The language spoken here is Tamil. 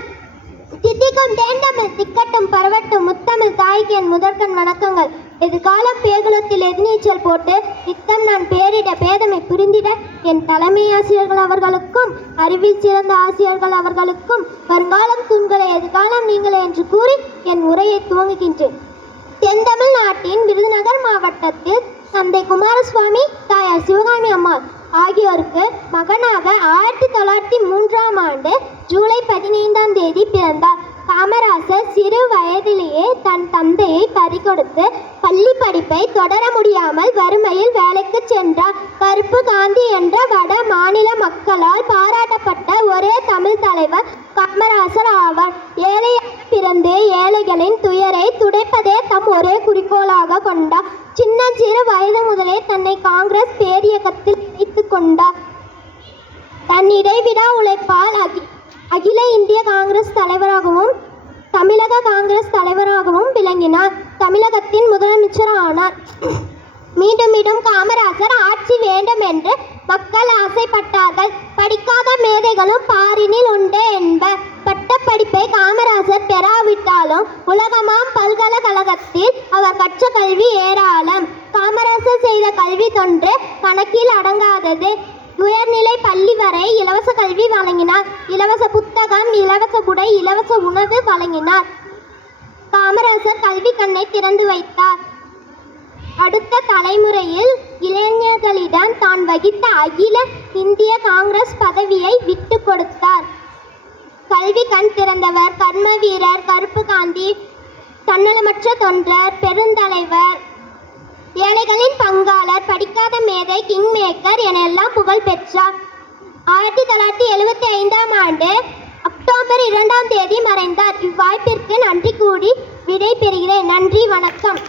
வணக்கம். தித்திக்கும் தேண்டமிழ் திக்கட்டும் பரவட்டும் முத்தமிழ் தாய்க்கு என் முதற்கண் வணக்கங்கள். எதிர்காலம் பேகுலத்தில் எதிர்நீச்சல் போட்டு நித்தம் நான் பேரிட பேதமை புரிந்திட என் தலைமை ஆசிரியர்கள் அவர்களுக்கும் அறிவில் சிறந்த ஆசிரியர்கள் அவர்களுக்கும் வருங்காலம் தூண்களே எதிர்காலம் நீங்களே என்று கூறி என் உரையை துவங்குகின்றேன். தென்தமிழ் நாட்டின் விருதுநகர் மாவட்டத்தில் தந்தை குமாரசுவாமி, தாயார் சிவகாமி அம்மாள் ஆகியோருக்கு மகனாக 1903 ஜூலை 15 பிறந்தார். காமராசர் சிறு வயதிலேயே தன் தந்தையை பறிகொடுத்து பள்ளி படிப்பை தொடர முடியாமல் வறுமையில் வேலைக்கு சென்றார். கருப்பு காந்தி என்ற வட மாநில மக்களால் பாராட்டப்பட்ட ஒரே தமிழ் தலைவர் காமராசர் ஆவார். ஏழையாக பிறந்து ஏழைகளின் துயரை துடைப்பதே தம் ஒரே குறிக்கோளாக கொண்டார். சின்னஞ்சிறு வயது முதலே தன்னை காங்கிரஸ் பேரியக்கத்தில் இணைத்துக் கொண்டார். தன் இடைவிடா உழைப்பால் அகில இந்திய காங்கிரஸ் தலைவராகவும் தமிழக காங்கிரஸ் தலைவராகவும் விளங்கினார். தமிழகத்தின் முதலமைச்சர் ஆனார். மீண்டும் மீண்டும் காமராசர் ஆட்சி வேண்டும் என்று மக்கள் ஆசைப்பட்டார்கள். படிக்காத மேதைகளும் பாரினில் உண்டு என்பர். பட்டப்படிப்பை காமராசர் பெறாவிட்டாலும் உலகமாம் பல்கலைக்கழகத்தில் அவர் கற்ற கல்வி ஏராளம். காமராசர் செய்த கல்வி தொன்று கணக்கில் அடங்காதது. உயர்நிலை பள்ளி வரை இலவச கல்வி வழங்கினார். இலவச புத்தகம், இலவச உடை, இலவச உணவு வழங்கினார். காமராசர் கல்வி கண்ணை திறந்து வைத்தார். அடுத்த தலைமுறையில் இளைஞர்களிடம் தான் வகித்த அகில இந்திய காங்கிரஸ் பதவியை விட்டு கொடுத்தார். கல்வி கண் திறந்தவர் கர்ம வீரர் கருப்பு காந்தி, தன்னலமற்ற தொண்டர், பெருந்தலைவர், ஏழைகளின் பங்காளர், படிக்காத மேதை, கிங் மேக்கர் என எல்லாம் புகழ் பெற்றார். 1975 அக்டோபர் 2 மறைந்தார். இவ்வாய்ப்பிற்கு நன்றி கூறி விடை பெறுகிறேன். நன்றி, வணக்கம்.